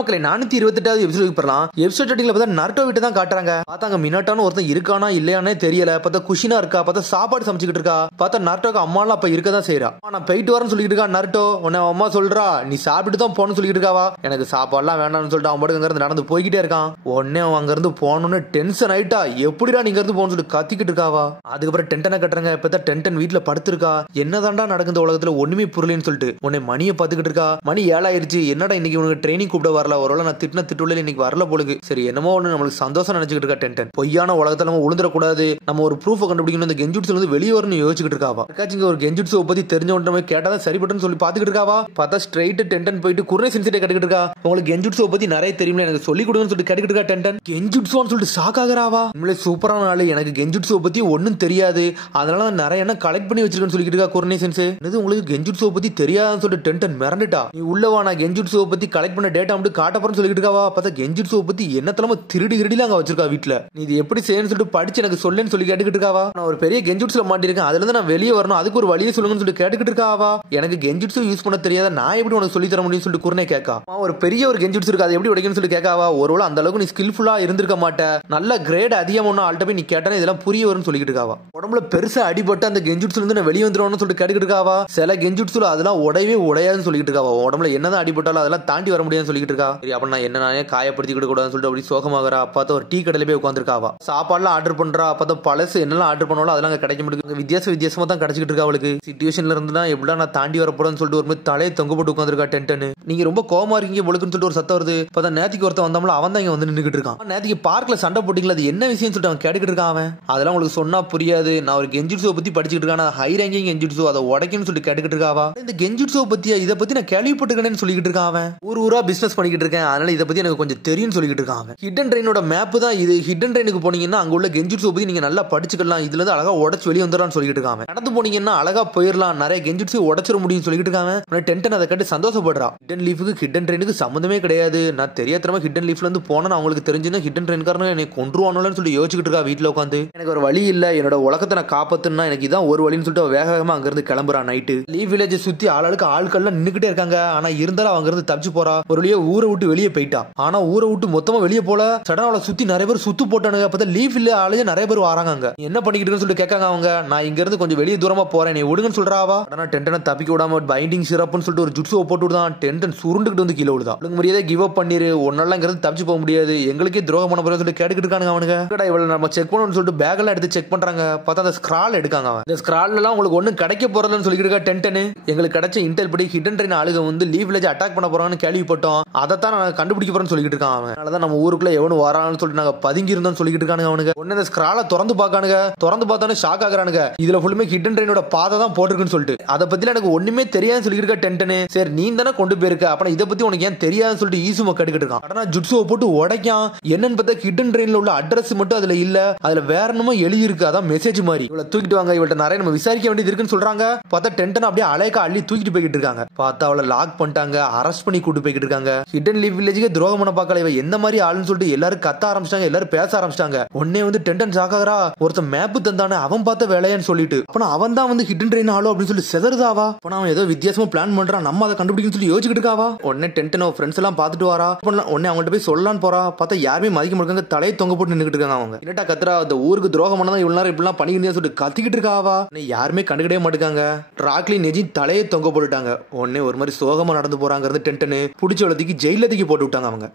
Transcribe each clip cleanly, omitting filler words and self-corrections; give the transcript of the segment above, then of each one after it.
மக்களை 428வது எபிசோடுக்கு போறலாம். எபிசோட் ஸ்டார்டிங்ல பார்த்தா நருட்டோ வீட்டை தான் காட்டுறாங்க. பார்த்தாங்க மினாட்டான்னு ஒருத்தன் இருக்கானா இல்லையானே தெரியல. பார்த்தா குஷினா இருக்கா, பார்த்தா சாப்பாடு சமைச்சுக்கிட்டு இருக்கா. பார்த்தா நருட்டோக்கு அம்மாலாம் அப்ப இருக்கதான் செய்யறா. நான் போயிட்டு வரேன்னு சொல்லிட்டு இருக்கா. நருட்டோ உன்னை அம்மா சொல்றா நீ சாப்பிட்டு தான் போகணும்னு சொல்லிட்டு இருக்காவா. எனக்கு சாப்பாடுலாம் வேண்டாம்னு சொல்லிட்டு அவன் பாட்டுக்கு அங்க இருந்து நடந்து போய்கிட்டே இருக்கான். உடனே அவன் அங்க இருந்து போகணும்னு டென்ஷன் ஆயிட்டா. எப்படிடா நீங்க இருந்து போகணும்னு சொல்லிட்டு கத்திக்கிட்டு இருக்காவா. அதுக்கப்புறம் டென்டனை கட்டுறாங்க. இப்பதான் டென்டன் வீட்டுல படுத்திருக்கா. என்னதான்டா நடக்குது உலகத்துல ஒண்ணுமே புரியலன்னு சொல்லிட்டு உன்னை மணியை பாத்துக்கிட்டு இருக்கா. மணி 7 ஆயிருச்சு. என்னடா இன்னைக்கு உனக்கு ட்ரைனிங் கூப்பிட வரல. ஒருவேளை நான் திட்டின திட்டுள்ள இன்னைக்கு வரல போலுக்கு. சரி என்னமோ ஒண்ணு நம்மளுக்கு சந்தோஷம் நினைச்சுக்கிட்டு இருக்கா டென்டன். பொய்யான உலகத்துல நம்ம உளுந்துடக்கூடாது. நம்ம ஒரு ப்ரூஃப் கண்டுபிடிக்கணும். இந்த கெஞ்சுட்ஸ்ல இருந்து வெளியே வரணும் யோசிச்சுக்கிட்டு இருக்காவா. இருக்காச்சுங்க ஒரு கெஞ்சுட்ஸை பத்தி தெரிஞ்சவன் கேட்டாதான் சரிபட்டுன்னு சொல்லி பாத்துக்கிட்டு இருக்காவா. பார்த்தா ஸ்ட்ரைட் டென்டன் போயிட்டு குர்னே சென்சிட்டை கட்டிக்கிட்டு இருக்கா. உங்களுக்கு கெஞ்சுட்ஸை பத்தி நிறைய தெரியுமா எனக்கு சொல்லி கொடுங்கன்னு சொல்லிட்டு கட்டிக்கிட்டு இருக்கா டென்டன். கெஞ்சுட்ஸுன்னு சொல்லிட்டு ஷாக் ஆகுறாவா. உண்மையிலே சூப்பரான ஆளு. எனக்கு கெஞ்சுட்ஸை பத்தி ஒன்னும் தெரியாது. அதனால நான் நிறைய என்ன கலெக்ட் பண்ணி வச்சிருக்கேன்னு சொல்லிட்டு இருக்கா குர்னே சென்ஸ். இது உங்களுக்கு கெஞ்சுட்ஸை பத்தி தெரியாதுன்னு சொல்லிட்டு டென்டன் மிரண்டுட்டா. நீ உள்ளவா நான் கெஞ்சுட்ஸை பத்தி கலெக்ட் பண்ண டேட்டா மட்டும் காட்டப்பறன்னு சொல்லிட்டு இருக்காவா. பார்த்தா கெஞ்சுட்ஸை பத்தி என்னத்தலமா திருடிலாம் அங்க வச்சிருக்கா வீட்டுல. நீ இது எப்படி செய்யணும்னு சொல்லிட்டு படிச்சு எனக்கு சொல்லுன்னு சொல்லி கேட்டுக்கிட்டு இருக்காவா. நான் ஒரு பெரிய கெஞ்சுட்ஸ்ல மாட்டிருக்கேன். அதுல இருந்து நான் வெளியே வரணும். அதுக்கு ஒரு வழியை சொல்லுங்கன்னு சொல்லிட்டு கேட்டுக்கிட்டு இருக்காவா. எனக்கு கெஞ்சுட்ஸ் யூஸ் பண்ண தெரியாத நான் எப்படி உனக்கு சொல்லி தர முடியும்னு சொல்லிட்டு குர்னே கேட்கா. ஒரு பெரிய ஒரு கெஞ்சுட்ஸ் இருக்கு. அதை எப்படி உடைக்கணும்னு சொல்லி கேட்காவா. ஒருவேளை அந்த அளவுக்கு நீ ஸ்கில்ஃபுல்லா இருந்திருக்க மாட்ட. நல்ல கிரேட் அதிகமான ஆள்கிட்ட போய் நீ கேட்டா இதெல்லாம் புரிய வரும்னு சொல்லிட்டு இருக்காவா. உடம்புல பெருசா அடிபட்டு அந்த கெஞ்சுட்ஸ்ல இருந்து நான் வெளியே வந்துருவான்னு சொல்லிட்டு கேட்டுக்கிட்டு இருக்காவா. சில கெஞ்சுட்ஸ்ல அதெல்லாம் உடையவே உடையாதுன்னு சொல்லிட்டு இருக்காவா. உடம்புல என்னதான் அடிபட்டாலும் அதெல்லாம் தாண்டி வர முடியாதுன்னு சொல்லிட்டு இருக்கா. சரி அப்ப நான் என்ன நானே காயப்படுத்திக்கிட்டு கூடாதுன்னு சொல்லிட்டு அப்படி சோகமாகறா. பார்த்தா ஒரு டீ கடையில போய் உட்காந்துருக்காவா. சாப்பாடுலாம் ஆர்டர் பண்றா. பார்த்தா பழசு என்னெல்லாம் ஆர்டர் பண்ணாலும் அதெல்லாம் அங்க கிடைக்க முடியுது. வித்தியாசமா தான் கிடைச்சிட்டு இருக்கா. அவளுக்கு சிச்சுவேஷன்ல இருந்து எப்படின்னா நான் தாண்டி வர போறேன்னு சொல்லிட்டு ஒரு தலையை தொங்க போட்டு உட்காந்துருக்கா டென்டன். நீங்க ரொம்ப கோவமா இருக்கீங்க பொழுக்குன்னு சொல்லிட்டு ஒரு சத்தம் வருது. பார்த்தா நேத்திக்கு ஒருத்தன் வந்தாமல அவன் தான் இங்க வந்து நின்னுக்கிட்டு இருக்கான். நேத்திக்கு பார்க்ல சண்டை போட்டீங்களா அது என்ன விஷயம் சொல்லிட்டு அவன் கேட்டுக்கிட்டு இருக்கான். அவன் அதெல்லாம் உங்களுக்கு சொன்னா புரியாது. நான் ஒரு கெஞ்சுட்ஸோ பத்தி படிச்சுட்டு இருக்கேன். ஹை ரேங்கிங் கெஞ்சுட்ஸோ அதை உடைக்கணும்னு சொல்லிட்டு கேட்டுக்கிட்டு இருக்காவா. இந்த கெஞ்சுட்ஸோ பத்தியா இதை பத்தி நான் கேள்விப்பட்டிருக்கேன்னு சொல்லிக்கிட்டு இருக்கான். அவன் ஊரா பிசினஸ் பண்ணிக்கிட்டு இருக்கேன். அதனால இதை பத்தி எனக்கு கொஞ்சம் தெரியும் சொல்லிக்கிட்டு இருக்கான். அவன் ஹிடன் ட்ரெயினோட மேப் தான் இது. ஹிடன் ட்ரெயினுக்கு போனீங்கன்னா அங்க உள்ள கெஞ்சுட்ஸோ பத்தி நீங்க நல்லா படிச்சுக்கலாம். இதுல இருந்து அழகா உடச்சு வெளியே வந்துடலாம்னு சொல்லிட்டு இருக்காங்க. நடந்து போனீங்கன்னா அழகா போயிடலாம். நிறைய கெஞ்சுட்ஸை உடச்சிட முடியும்னு சொல்லிட்டு இருக்காங்க. டென்டன் அதை கட்டு சந்தோஷப்படுறா. ஹிடன் லீஃபுக்கு ஹிடன் ட்ரெயினுக்கு சம்பந்தமே கிடையாது. நான் தெரியாதமா ஹிடன் லீஃப்ல இருந்து போனா அவங்களுக்கு தெரிஞ்சுன்னா ஹிடன் ட்ரெயின்காரங்க என்னை கொன்றுவானு சொல்லி யோசிச்சுக்கிட்டு இருக்கா. வீட்டுல உட்காந்து எனக்கு ஒரு வழி இல்ல, என்னோட உலகத்தை நான் காப்பாத்துனா எனக்கு இதான் ஒரு வழின்னு சொல்லிட்டு வேக வேகமா அங்க இருந்து கிளம்புறா. நைட்டு லீவ் வில்லேஜ் சுத்தி ஆளுக்கு ஆட்கள்லாம் நின்னுக்கிட்டே இருக்காங்க. ஆனா இருந்தாலும் அவங்க இருந்து தப்பிச்சு போறா. ஒரு வழியா ஊரை விட்டு வெளியே போயிட்டா. ஆனா ஊரை விட்டு மொத்தமா வெளியே போல. சடனா அவளை சுத்தி நிறைய பேர் சுத்து போட்டானுங்க. அப்ப லீவ் இல்ல ஆளுங்க நிறைய பேர் வராங்க. அங்க என்ன பண்ணிக்கிட்டு சொல்லிட்டு கேட்காங்க. அவங்க நான் இங்க இருந்து கொஞ்சம் வெளியே தூரமா போறேன் நீ விடுங்கன்னு சொல்றாவா. ஆனா டென்டனை தப்பிக்க விடாம பைண்டிங் சிறப்புன்னு சொல்லிட்டு ஒரு ஜுட்ஸோ போட்டு விடுதான். டென்டன் சுருண்டுகிட்டு வந்து கீழே விழுதா. உங்களுக்கு மரியாதை கிவ் அப் பண்ணிரு. ஒன்னால இங்க இருந்து தப்பிச்சு போக முடியாது. எங்களுக்கே துரோகம் பண்ண போறேன்னு சொல்லிட்டு கேட்டுக்கிட்டு இருக்காங்க. அவனுங்க இவ்வளவு நம்ம செக் பண்ணணும்னு சொல்லிட்டு பேக் எல்லாம் எடுத்து செக் பண்றாங்க. பார்த்தா அந்த ஸ்கிரால் எடுக்காங்க. அவன் இந்த ஸ்கிரால் எல்லாம் உங்களுக்கு ஒண்ணும் கிடைக்க போறதுன்னு சொல்லிட்டு இருக்கா டென்டன். எங்களுக்கு கிடைச்ச இன்டெல் படி ஹிடன் ட்ரெயின் ஆளுங்க வந்து லீவ் வில்லேஜ் அட்டாக் பண்ண போறாங்கன்னு கேள்விப்பட்டோம். அதைத்தான் நான் கண்டுபிடிக்க போறேன்னு சொல்லிட்டு இருக்கான். அவன் அதனாலதான் நம்ம ஊருக்குள்ள எவனும் வரான்னு சொல்லிட்டு நாங்க பதுங்கி இருந்தோம்னு சொல்லிட்டு இருக்கானுங்க. அவனுங்க ஒன்னு இந்த ஸ்கிரால திறந்து பாக்கானுங்க. திறந்து பார்த்தானே ஷாக் ஆகுறானுங்க. இதுல ஃபுல்லுமே ஹிடன் ட்ரெயினோட பாதை தான் போட்டிருக்குன்னு சொல்லிட்டு அதை பத்தி எனக்கு ஒண்ணுமே தெரியாதுன்னு சொல்லிட்டு இருக்கா டென்டனு. சரி நீ தானே கொண்டு போயிருக்க அப்ப இதை பத்தி உனக்கு ஏன் தெரியாதுன்னு சொல்லிட்டு ஈசுமா கட்டுக்கிட்டு இருக்கான். ஆனா ஜுட்ஸுவை போட்டு உடைக்கான். என்னன்னு பார்த்தா ஹிடன் ட்ரெயின்ல உள்ள அட்ரஸ் மட்டும் அதுல இல்ல. அதுல வேற என்னமோ எழுதி இருக்கு. அதான் மெசேஜ் மாதிரி. இவளை தூக்கிட்டு வாங்க, இவள்கிட்ட நிறைய நம்ம விசாரிக்க வேண்டியது இருக்குன்னு சொல்றாங்க. பார்த்தா டென்டன் அப்படியே அலைக்கா அள்ளி தூக்கிட்டு போய்கிட்டு இருக்காங்க. பார்த்தா அவளை லாக் பண்ணிட்டாங்க. அரெஸ்ட் பண்ணி கூட்டு போய்கிட்டு இருக்காங்க. ஹிடன் லீவ் வில்லேஜுக்கு துரோகம் பண்ண பார்க்கல. இவ எந்த மாதிரி ஆளுன்னு சொல்லிட்டு எல்லாரும் கத்த ஆரம்பிச்சிட்டாங்க. எல்லாரும் பேச ஆரம்பிச்சிட்டாங்க. உடனே வந்து டென்டன் சாக்காகரா ஒருத்தன் மேப் தந்தானே அவன் பார்த்த வேலையான்னு சொல்லிட்டு அப்ப அவன் தான் வந்து ஹிடன் ட்ரெயின் ஆளோ அப்படின்னு சொல்லி செதறுதாவா. அப்ப அவன் ஏதோ வித்தியாசமா பிளான் பண்றான். நம்ம அதை கண்டுபிடிக்கணும்னு சொல்லி யோசிச்சுட்டு இருக்காவா. உடனே டென்டன் ஃப்ரெண்ட்ஸ் எல்லாம் பாத்துட்டு வரா. உடனே அவங்கள்ட்ட போய் சொல்லலான்னு போறா. பார்த்தா யாருமே மதிக்க மாட்டாங்க. தலையை தொங்க போட்டு நின்னுட்டு இருக்காங்க. அவங்க என்னட்டா கத்துறா அந்த ஊருக்கு துரோகம் பண்ணதான் இவ்வளவு நேரம் இப்படிலாம் பண்ணிக்கிட்டு சொல்லிட்டு கத்திக்கிட்டு இருக்காவா. யாருமே கண்டுக்கிட்டே மாட்டாங்க. ராக்லி நெஜி தலையை தொங்க போட்டுட்டாங்க. உடனே ஒரு மாதிரி சோகமா நடந்து போறாங்க. டென்டனு பிடிச்ச வளர்த்திக்கு ஜெயில தூக்கி போட்டு விட்டாங்க. அவங்க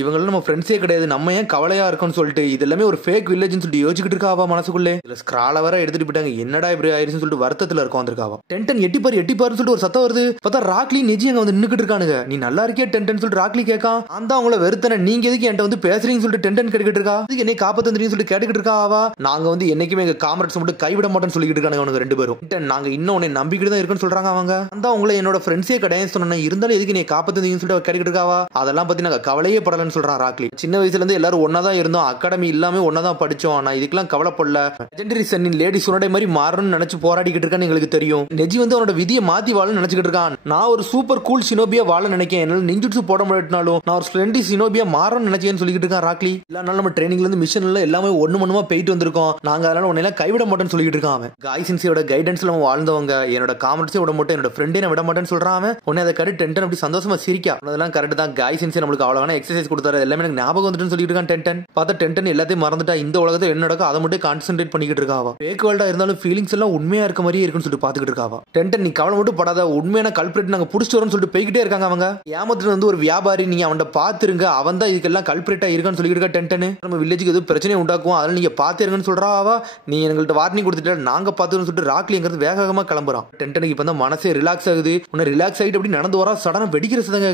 இவங்க நம்ம ஃப்ரெண்ட்ஸே கிடையாது, நம்ம ஏன் கவலையா இருக்கும்னு சொல்லிட்டு இது எல்லாமே ஒரு ஃபேக் வில்லேஜ்னு சொல்லிட்டு யோசிச்சுட்டு இருக்காவா மனசுக்குள்ளே. இதுல ஸ்கிரால வர எடுத்துட்டு போயிட்டாங்க. என்னடா இப்படி ஆயிருச்சுன்னு சொல்லிட்டு வருத்தத்துல இருக்கும் வந்திருக்காவா. டென்டன் எட்டிப்பாருன்னு சொல்லிட்டு ஒரு சத்தம் வருது. பார்த்தா ராக்லி நெஜி அங்க வந்து நின்னுக்கிட்டு இருக்கானுங்க. நீ நல்லா இருக்கே டென்டன் சொல்லிட்டு ராக்லி கேட்கான். அந்த அவங்கள வெறுத்தன நீங்க எதுக்கு என்கிட்ட வந்து பேசுறீங்கன்னு சொல்லிட்டு டென்டன் கேட்டுக்கிட்டு இருக்கா. இதுக்கு என்னை காப்பாத்துறீங்கன்னு சொல்லிட்டு கேட்டுக்கிட்டு இருக்காவா. நாங்க வந்து என்னைக்குமே எங்க காமரேட்ஸ் மட்டும் கைவிட மாட்டோம்னு சொல்லிட்டு இருக்காங்க. அவனுங்க ரெண்டு பேரும் நாங்க இன்னும் உன்னை நம்பிக்கிட்டு தான் இருக்குன்னு சொல்றாங்க. அவங்க அந்த அவங்கள என்னோட ஃப்ரெண்ட்ஸே கிடையாது சொன்னேன். இருந்தாலும் எதுக்கு நீ காப்பாத்துறீங்கன்னு சொல்லிட்டு கேட்டுக்கிட்டு இருக்காவா. அதெல்லாம் பத்தி நாங்க கவலையே படலன்னு சொல்றான் ராக்லி. சின்ன வயசுல இருந்து எல்லாரும் ஒன்னாதான் இருந்தோம். அகாடமி இல்லாம ஒன்னாதான் படிச்சோம். நான் இதுக்கெல்லாம் கவலைப்படல. லெஜெண்டரி சன்னின் லேடி சுனடை மாதிரி மாறணும்னு நினைச்சு போராடிக்கிட்டு இருக்கான்னு எங்களுக்கு தெரியும். நெஜி வந்து அவனோட விதியை மாத்தி வாழன்னு நினைச்சுக்கிட்டு இருக்கான். நான் ஒரு சூப்பர் கூல் சினோபியா வாழ நினைக்கிறேன். என்னால நிஞ்சுட்சு போட முடியாட்டினாலும் நான் ஒரு ஸ்ப்ளெண்டி சினோபியா மாறணும்னு நினைச்சேன்னு சொல்லிக்கிட்டு இருக்கான் ராக்லி. இல்ல நம்ம ட்ரைனிங்ல இருந்து மிஷன்ல எல்லாமே ஒண்ணு மண்ணுமா போயிட்டு வந்திருக்கோம். நாங்க அதனால உன்னை கைவிட மாட்டேன்னு சொல்லிட்டு இருக்கான். அவன் காய்சின்சியோட கைடன்ஸ்ல அவன் வாழ்ந்தவங்க. என்னோட காமரேட்ஸே விட மாட்டேன், என்னோட ஃப்ரெண்டே நான் விட மாட்டேன்னு சொல்றான். அவன் உன்னை அதை கட்டு டென்டன் அப்படி சந்தோஷமா சிரிக்கா. அதெல்லாம் கரெக்ட் தான். காய் சென்ஸ் நம்மளுக்கு அவ்வளவான எக்ஸசைஸ் கொடுத்தாரு, எல்லாமே எனக்கு ஞாபகம் வந்துட்டு சொல்லிட்டு இருக்கான் டென்டன். பார்த்தா டென்டன் எல்லாத்தையும் மறந்துட்டா, இந்த உலகத்தை என்ன நடக்கும் அதை மட்டும் கான்சென்ட்ரேட் பண்ணிக்கிட்டு இருக்காவா. ஃபேக் வேர்ல்டா இருந்தாலும் ஃபீலிங்ஸ் எல்லாம் உண்மையா இருக்க மாதிரியே இருக்குன்னு சொல்லிட்டு பாத்துக்கிட்டு இருக்காவா. டென்டன் நீ கவலை மட்டும் படாத, உண்மையான கல்பிரேட் நாங்க புடிச்சிட்டு வரோம்னு சொல்லிட்டு போய்கிட்டே இருக்காங்க அவங்க. ஏமாத்துட்டு வந்து ஒரு வியாபாரி, நீங்க அவன் பாத்துருங்க, அவன் தான் இதுக்கெல்லாம் கல்பிரேட்டா இருக்கான்னு சொல்லிட்டு இருக்கா டென்டன். நம்ம வில்லேஜுக்கு எதுவும் பிரச்சனை உண்டாக்கும், அதனால நீங்க பாத்துருங்கன்னு சொல்றா அவ. நீ எங்கள்கிட்ட வார்னிங் கொடுத்துட்டு நாங்க பாத்துன்னு சொல்லிட்டு ராக்லி எங்கிறது வேக வேகமா கிளம்புறான். டென்டனுக்கு இப்ப தான் மனசே ரிலாக்ஸ் ஆகுது. உன்ன ரிலாக்ஸ் ஆகிட்டு அப்படி நடந்து வரா, சடனா வெடிக்கிற சதங்க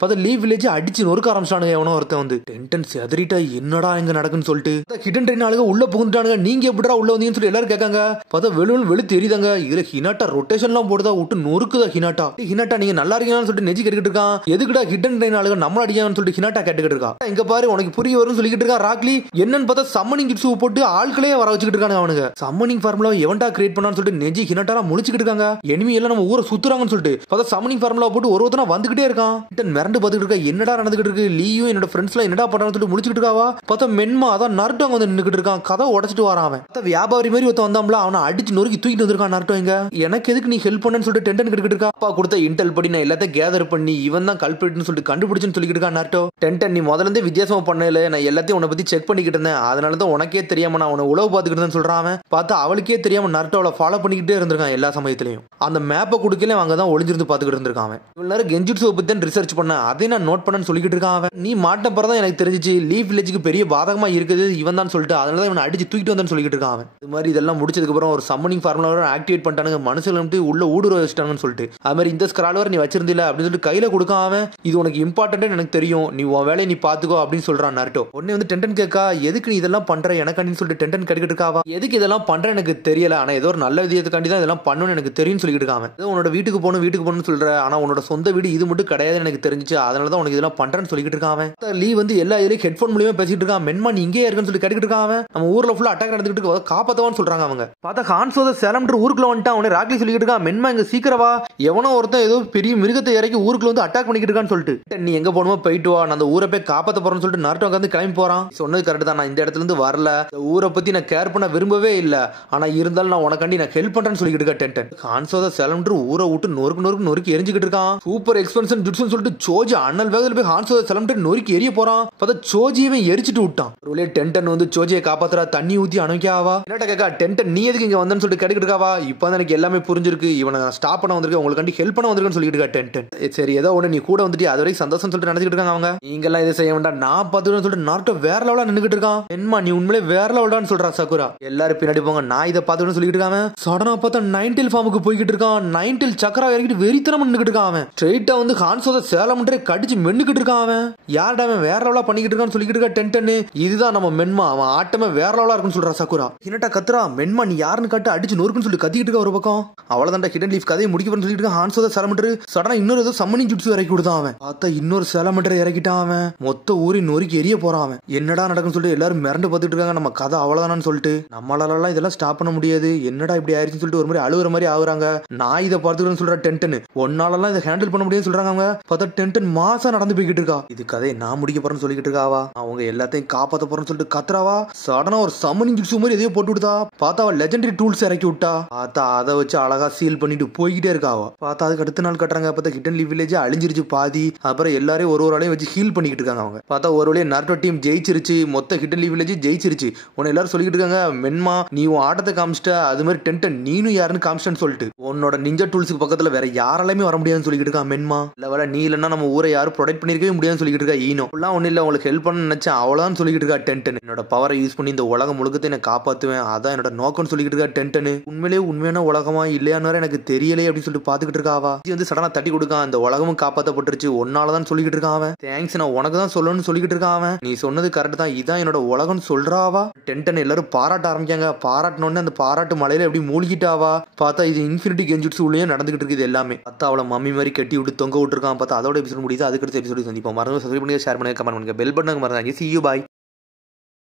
பார்த்தா லீவ் வில்லேஜ் அடிச்சு நொறுக்க ஆரம்பிச்சானுங்க. எவனோ ஒருத்தன் வந்து டென்டன் செதறிட்டா என்னடா எங்க நடக்குன்னு சொல்லிட்டு ஹிடன் ட்ரெயின் ஆளுங்க உள்ள புகுந்துட்டானுங்க. நீங்க எப்படிடா உள்ள வந்தீங்கன்னு சொல்லி எல்லாரும் கேட்காங்க. பார்த்தா வெளு தெரியுதாங்க. இதுல ஹினாட்டா ரொட்டேஷன் எல்லாம் போடுதா, விட்டு நொறுக்குதா ஹினாட்டா. ஹினாட்டா நீங்க நல்லா இருக்கீங்கன்னு சொல்லிட்டு நெஜி கேட்டுக்கிட்டு இருக்கான். எதுக்குடா ஹிடன் ட்ரெயின் ஆளுங்க நம்மள அடிக்கான்னு சொல்லிட்டு ஹினாட்டா கேட்டுக்கிட்டு இருக்கா. இங்க பாரு உனக்கு புரிய வரும்னு சொல்லிக்கிட்டு இருக்கா ராக்லி. என்னன்னு பார்த்தா சம்மனிங் கிட்ஸ் போட்டு ஆட்களே வர வச்சுக்கிட்டு இருக்காங்க அவனுங்க. சம்மனிங் ஃபார்முலா எவன்டா கிரியேட் பண்ணான்னு சொல்லிட்டு நெஜி ஹினாட்டா முழிச்சுக்கிட்டு இருக்காங்க. எனிமி எல்லாம் நம்ம ஊரை சுத்துறாங்கன்னு சொல்லிட்டு பார்த்தா சம்மனிங் ஃபார்முலா போட்டு ஒருத்தனா வந்துகிட்டே இருக்கான். மிரண்டு பார்த்துட்டு இருக்கா. என்னடா நடந்துகிட்டு இருக்கு, லீயும் என்னோட ஃப்ரெண்ட்ஸ்லாம் என்னடா பண்றான்னு சொல்லிட்டு முடிச்சுட்டு இருக்காவா. பார்த்தா மென்மா அதான் நருட்டோ வந்து நின்னுக்கிட்டு இருக்கான். கதை உடைச்சிட்டு வரான் அவன். பார்த்தா வியாபாரி மாதிரி ஒருத்த வந்தாம்ல, அவனை அடிச்சு நொறுக்கி தூக்கிட்டு வந்திருக்கான் நருட்டோ. இங்க எனக்கு எதுக்கு நீ ஹெல்ப் பண்ணன்னு சொல்லிட்டு டென்டன் கிட்ட இருக்கா. அப்பா கொடுத்த இன்டெல் படி நான் எல்லாத்தையும் கேதர் பண்ணி இவன் தான் கல்பிரேட்னு சொல்லிட்டு கண்டுபிடிச்சுன்னு சொல்லிட்டு இருக்கான் நருட்டோ. டென்டன் நீ முதல்ல இருந்தே வித்தியாசமா பண்ணல, நான் எல்லாத்தையும் உன்னை பத்தி செக் பண்ணிக்கிட்டு இருந்தேன், அதனால தான் உனக்கே தெரியாம நான் உன்னை உளவு பார்த்துக்கிட்டு சொல்றான் அவன். பார்த்தா அவளுக்கே தெரியாம நருட்டோவை ஃபாலோ பண்ணிக்கிட்டே இருந்திருக்கான் எல்லா சமயத்திலையும். அந்த மேப்பை கொடுக்கல அவங்க தான் ஒளிஞ்சிருந்து பார்த்துக்கிட்டு இருந்திருக்கான் அவன். இவ்வளவு நேரம் கெஞ்சுட்ஸுவை பத்தி தான் ரிசர்ச் பண்ண, அதை நான் நோட் பண்ணன்னு சொல்லிக்கிட்டு இருக்கான் அவன். நீ மாட்ட பிறதான் எனக்கு தெரிஞ்சிச்சு லீவ் வில்லேஜுக்கு பெரிய பாதகமா இருக்குது இவன் தான் சொல்லிட்டு, அதனால தான் இவனை அடிச்சு தூக்கிட்டு வந்தான்னு சொல்லிக்கிட்டு இருக்கான் அவன். இது மாதிரி இதெல்லாம் முடிச்சதுக்கு அப்புறம் ஒரு சம்மனிங் ஃபார்முலா ஆக்டிவேட் பண்ணிட்டானுங்க, மனுஷன் உள்ள ஊடுருவ வச்சிட்டாங்கன்னு சொல்லிட்டு. அது மாதிரி இந்த ஸ்கிரால்வர் நீ வச்சிருந்தில அப்படின்னு சொல்லிட்டு கையில கொடுக்காம அவன், இது உனக்கு இம்பார்ட்டன்ட் எனக்கு தெரியும், நீ உன் வேலையை நீ பாத்துக்கோ அப்படின்னு சொல்றான் நருட்டோ. உடனே வந்து டென்டன் கேட்கா, எதுக்கு நீ இதெல்லாம் பண்ற எனக்கு சொல்லிட்டு டென்டன் கேட்டுக்கிட்டு இருக்காவா. எதுக்கு இதெல்லாம் பண்ற எனக்கு தெரியல, ஆனா ஏதோ ஒரு நல்ல விதத்துக்காண்டி தான் இதெல்லாம் பண்ணணும்னு எனக்கு தெரியும்னு சொல்லிட்டு இருக்கான். உன்னோட வீட்டுக்கு போகணும்னு சொல்ற, ஆனா உன்னோட சொந்த வீடு இது மட்டும் கிடையாது எனக்கு தெரிஞ்சிச்சு, அதனால தான் உனக்கு இதெல்லாம் பண்றேன்னு சொல்லிட்டு இருக்கான். லீ வந்து எல்லா ஏரியும் ஹெட்போன் மூலமா பேசிட்டு இருக்கான். மென்மா நீ இங்கே இருக்குன்னு சொல்லி கேட்டுக்கிட்டு இருக்கான். நம்ம ஊர்ல ஃபுல்லா அட்டாக் நடந்துட்டு இருக்கு, காப்பாத்தவான்னு சொல்றாங்க அவங்க. பார்த்தா ஹான்சோத சேலம்ன்ற ஊருக்குள்ள வந்துட்டான். அவனை ராக்லி சொல்லிட்டு இருக்கான், மென்மா இங்க சீக்கிரவா, எவனோ ஒருத்தன் ஏதோ பெரிய மிருகத்தை இறக்கி ஊருக்குள்ள வந்து அட்டாக் பண்ணிக்கிட்டு இருக்கான்னு சொல்லிட்டு. நீ எங்க போகணுமோ போயிட்டு வா, நான் அந்த ஊரை போய் காப்பாத்த போறேன்னு சொல்லிட்டு நருட்டோ வந்து கிளம்பி போறான். சொன்னது கரெக்ட் தான், நான் இந்த இடத்துல இருந்து வரல, இந்த ஊரை பத்தி நான் கேர் பண்ண விரும்பவே இல்ல, ஆனா இருந்தாலும் நான் உனக்காண்டி நான் ஹெல்ப் பண்றேன்னு சொல்லிட்டு இருக்கா டென்டன். ஹான்சோத சேலம்ன்ற ஊரை விட்டு நொறுக்கு எரிஞ்சுக்கிட்டு இருக்கான். சூப்பர் எக்ஸ்பென்ஷன் ஜுட்ஸ்னு சொல்லிட்டு சோஜி அண்ணல் வேகத்துல போய் ஹான்சோத சேலம்ன்ற நொறுக்கி எரிய போறான். பார்த்தா சோஜியவே எரிச்சிட்டு விட்டான். ஒருவேளை டென்டன் வந்து சோஜியை காப்பாத்துறா, தண்ணி ஊத்தி அணைக்காவா. என்னடா கேக்கா டென்டன் நீ எதுக்கு இங்க வந்தன்னு சொல்லிட்டு கேட்டுக்கிட்டு இருக்காவா. இப்பதான் எனக்கு எல்லாமே புரிஞ்சிருக்கு, இவனை ஸ்டாப் பண்ண வந்திருக்கேன், உங்களுக்கு ஹெல்ப் பண்ண வந்திருக்கேன்னு சொல்லிட்டு இருக்கா டென்டன். சரி ஏதோ ஒண்ணு நீ கூட வந்துட்டு அது வரைக்கும் சந்தோஷம் சொல்லிட்டு நினைச்சிட்டு இருக்காங்க அவங்க. நீங்க எல்லாம் இதை செய்ய வேண்டாம், நான் பாத்துக்கிறேன்னு சொல்லிட்டு நருட்டோ வேற லெவலா நின்னுகிட்டு இருக்கான். என்மா நீ உண்மையிலே வேற லெவலான்னு சொல்றா சகுரா. எல்லாரும் பின்னாடி போங்க, நான் இதை பாத்துக்கிறேன்னு சொல்லிட்டு இருக்காங்க. சடனா பார்த்தா நைன்டெல் ஃபார்முக்கு போய்கிட்டு இருக்கான். நைன்டெல் சக்கரா இறக்கிட்டு வெறித்தனம் நின்னுகிட்டு இருக்கான் அவன். ஸ்ட்ரைட்டா வந்து ஹான்சோத சேலம்ன்றே கடிச்சு மென்னுக்கிட்டு இருக்கான் அவன். யார்டா அவன் வேற லெவலா பண்ணிக்கிட்டு இருக்கான்னு சொல்லிக்கிட்டு இருக்கா டென்டன். இதுதான் நம்ம மென்மா, அவன் ஆட்டமே வேற லெவலா இருக்குன்னு சொல்றா சகுரா. ஹினாட்டா கத்துறா, மென்மா நீ யாருன்னு காட்டு அடிச்சு நொறுக்குன்னு சொல்லி கத்திக்கிட்டு இருக்க ஒரு பக்கம். அவ்வளவுதான் ஹிடன் லீஃப் கதையை முடிக்கணும்னு சொல்லிட்டு இருக்கான். ஹான்சோத சேலம்ன்ற சடனா இன்னொரு ஏதோ சம்மனிங் ஜுட்ஸு இறக்கி விடுதான் அவன். பார்த்தா இன்னொரு சேலம்ன்ற இறக்கிட்டான் அவன். மொத்த ஊரி நொறுக்கி எரிய போறான் அவன். என்னடா நடக்குன்னு சொல்லிட்டு எல்லாரும் மிரண்டு பார்த்துட்டு இருக்காங்க. நம்ம கதை அவ்வளவுதானு சொல்லிட்டு நம்மளால இதெல்லாம் ஸ்டாப் பண்ண முடியாது, என்னடா இப்படி ஆயிருச்சுன்னு சொல்லிட்டு ஒரு மாதிரி அழுகுற மாதிரி ஆகுறாங்க. நான் இதை பார்த்துக்கிறேன்னு சொல்ற டென்டன், ஒன்னாலலாம் இதை ஹேண்டில் பண்ண முடியும்னு சொல்றாங்க அவங்க. பார்த்தா டென்டன் மாசா நடந்து போய்கிட்டு இருக்கா. இது கதையை நான் முடிக்க போறேன்னு சொல்லிட்டு இருக்காவா. அவங்க எல்லாத்தையும் காப்பாத்த போறேன்னு சொல்லிட்டு கத்துறாவா. சடனா ஒரு சம்மனிங் ஜுட்ஸு மாதிரி எதையோ போட்டு விடுதா. பார்த்தா அவ லெஜெண்டரி டூல்ஸ் இறக்கி விட்டா. பார்த்தா அதை வச்சு அழகா சீல் பண்ணிட்டு போய்கிட்டே இருக்காவா. பார்த்தா அதுக்கு அடுத்த நாள் கட்டுறாங்க. பார்த்தா ஹிடன் லீவ் வில்லேஜ் அழிஞ்சிருச்சு பாதி. அப்புறம் எல்லாரையும் ஒரு ஆளையும் வச்சு ஹீல் பண்ணிக்கிட்டு இருக்காங்க அவங்க. பார்த்தா ஒரு வழியா நருட்டோ டீம் ஜெயிச்சிருச்சு, மொத்த ஹிடன் லீவ் வில்லேஜ் ஜெயிச்சிருச்சு. உன்னை எல்லாரும் சொல்லிட்டு இருக்காங்க, மென்மா நீ உன் ஆட்டத்தை காமிச்சிட்ட, அது மாதிரி டென்டன் நீனும் யாருன்னு காமிச்சிட்டேன்னு சொல்லிட்டு உன்னோட நிஞ்சா டூல்ஸுக்கு பக்கத்துல வேற யாராலுமே வர முடியாதுன்னு சொல்லிட்டு இருக்கா மென்மா. இல்ல வேற நீ இல்லன்னா நம்ம ஊரை யாரும் ப்ரொடெக்ட் பண்ணிருக்கவே முடியாதுன்னு சொல்லிட்டு இருக்கா ஈனோ. எல்லாம் ஒண்ணு இல்ல, உங்களுக்கு ஹெல்ப் பண்ண நினைச்சேன் அவ்வளவுதான் சொல்லிட்டு இருக்கா டென்டன். என்னோட பவரை யூஸ் பண்ணி இந்த உலகம் முழுக்கத்தை நான் காப்பாத்துவேன், அதான் என்னோட நோக்கம்னு சொல்லிட்டு இருக்கா டென்டன். உண்மையிலேயே உண்மையான உலகமா இல்லையான்னு எனக்கு தெரியலையே அப்படின்னு சொல்லிட்டு பாத்துக்கிட்டு இருக்காவா. இது வந்து சடனா தட்டி கொடுக்கான், இந்த உலகமும் காப்பாத்தப்பட்டுருச்சு ஒன்னாலதான் சொல்லிட்டு இருக்கான் அவன். தேங்க்ஸ் நான் உனக்கு தான் சொல்லணும்னு சொல்லிட்டு இருக்கான் அவன். நீ சொன்னது கரெக்ட் தான், இதான் என்னோட உலகம்னு சொல்றாவா. டென்டன் எல்லாரும் பாராட்ட ஆரம்பிக்காங்க. பாராட்டினோன்னு அந்த பாராட்டு மலையில எப்படி மூழ்கிட்டாவா. பார்த்தா இது இன்ஃபினிட்டி கெஞ்சுட்ஸு உள்ளே நடந்துகிட்டு இருக்குது எல்லாமே. பார்த்தா அவளை மம்மி மாதிரி கட்டி விட்டு தொங்க விட்டுருக்கான். பார்த்தா அதோட எபிசோட் முடியுது. அதுக்கு எபிசோடு சந்திப்போம். மறந்து சப்ஸ்கிரைப் பண்ணுங்க, ஷேர் பண்ணுங்க, கமெண்ட் பண்ணுங்க, பெல் பட்டனுக்கு மறந்தாங்க. See you, bye.